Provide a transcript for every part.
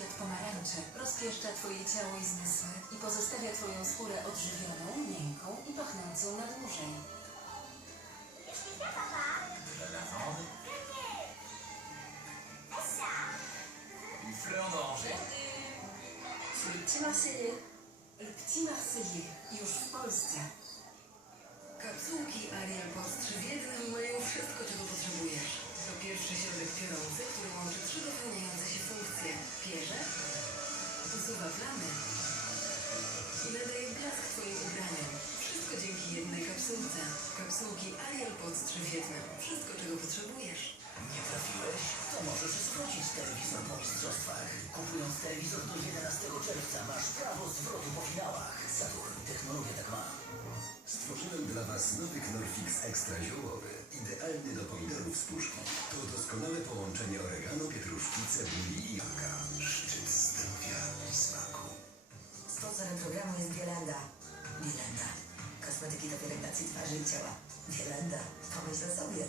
kwiat pomarańczy rozpieszcza Twoje ciało i zmysły i pozostawia Twoją skórę odżywioną, miękką i pachnącą na dłużej. une fleur d'oranger. Le Petit Marseillais. Le Petit Marseillais już w Polsce. Kapsułki Ariel Postrz w jednym mają wszystko, czego potrzebujesz. To pierwszy środek piorący, który łączy trzy dopełniające się i nadaje blask Twoim ubraniom. Wszystko dzięki jednej kapsułce. Kapsułki Ariel Postrz w jednym. Wszystko, czego potrzebujesz. Nie trafiłeś? To możesz zwrócić telewizor po mistrzostwach. Kupując telewizor do 11 czerwca masz prawo zwrotu po finałach. Saturn. Technologia tak ma. Stworzyłem dla Was nowy Knorfix Extra Ziołowy, idealny do pomidorów z puszki. To doskonałe połączenie oregano, pietruszki, cebuli i jaka. Szczyt zdrowia. Programu jest Bielenda. Bielenda. Kosmetyki do pielęgnacji twarzy i ciała. Bielenda. Pomyśl o sobie.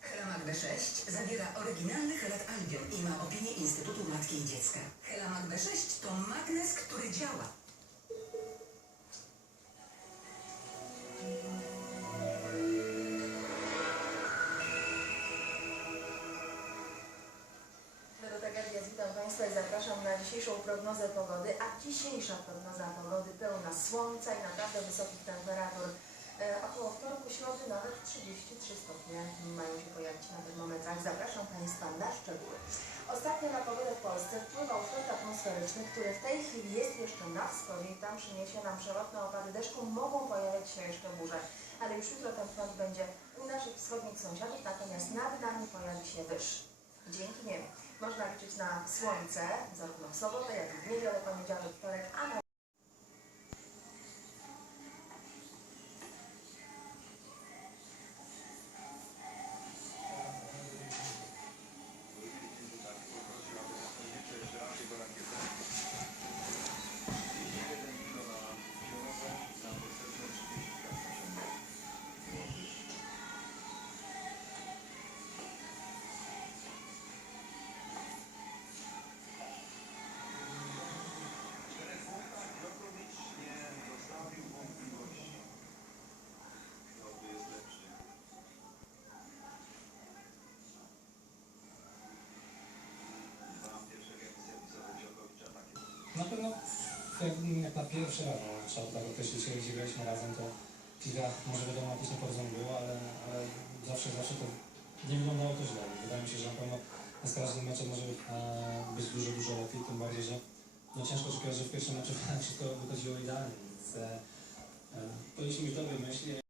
Helamak B6 zawiera oryginalny chelat algion i ma opinię Instytutu Matki i Dziecka. Helamak B6 to magnes, który działa. Dzisiejszą prognozę pogody, a dzisiejsza prognoza pogody pełna słońca i naprawdę wysokich temperatur. E, około wtorku, środy nawet 33 stopnie mają się pojawić na termometrach. Zapraszam Państwa na szczegóły. Ostatnio na pogodę w Polsce wpływał front atmosferyczny, który w tej chwili jest jeszcze na wschodzie i tam przyniesie nam przelotne opady deszczu. Mogą pojawiać się jeszcze burze, ale już jutro ten front będzie u naszych wschodnich sąsiadów, natomiast nad nami pojawi się wyższy. Dzięki niemu można liczyć na słońce zarówno w sobotę, jak i w niedzielę, poniedziałek, wtorek, a na Na pewno jak, jak na pierwszy raz, no, trzeba tak określić, gdzie graliśmy razem, to chwila, może wiadomo jakieś nieporozumienie było, ale, ale zawsze, zawsze to nie wyglądało to źle. Wydaje mi się, że na pewno z każdym meczem może e, być dużo, dużo lepiej, tym bardziej, że no, ciężko oczekiwać, że w pierwszym meczu wszystko wychodziło idealnie, więc e, e, powinniśmy mieć dobre myśli.